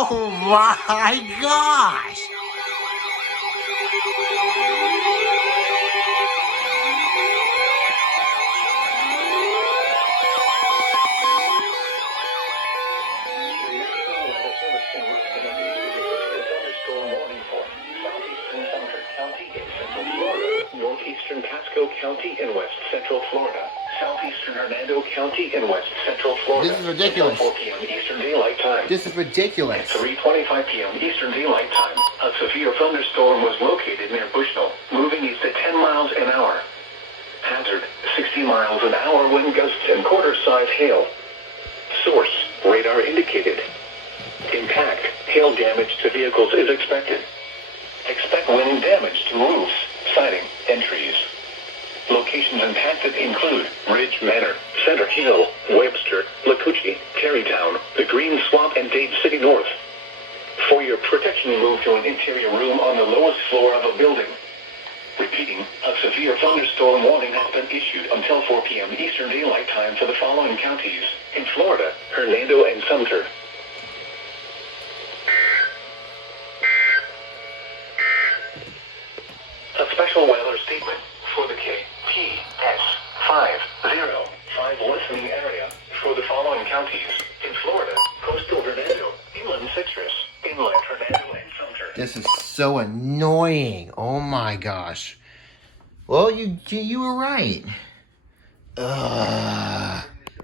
Oh my gosh! Thunderstorm warning for southeastern Sumter County in central Florida, northeastern Pasco County in west central Florida, southeastern Hernando County in west central Florida. This is ridiculous. Until 4 p.m. Eastern Daylight Time. This is ridiculous. At 3:25 p.m. Eastern Daylight Time, a severe thunderstorm was located near Bushnell, moving east at 10 miles an hour. Hazard, 60 miles an hour wind gusts and quarter-size hail. Source, radar indicated. Impact, hail damage to vehicles is expected. Expect wind damage to roofs, siding, and trees. Locations impacted include Ridge Manor, Center Hill, Webster, Lacucci, Terrytown, the Green Swamp, and Dade City North. For your protection, move to an interior room on the lowest floor of a building. Repeating, a severe thunderstorm warning has been issued until 4 p.m. Eastern Daylight Time for the following counties in Florida: Hernando and Sumter. A special weather statement for the KPS505 listening area for the following counties in Florida: coastal Hernando, inland Citrus, inland Hernando and Sumter. This is so annoying. Oh my gosh. Well, you were right. Ugh.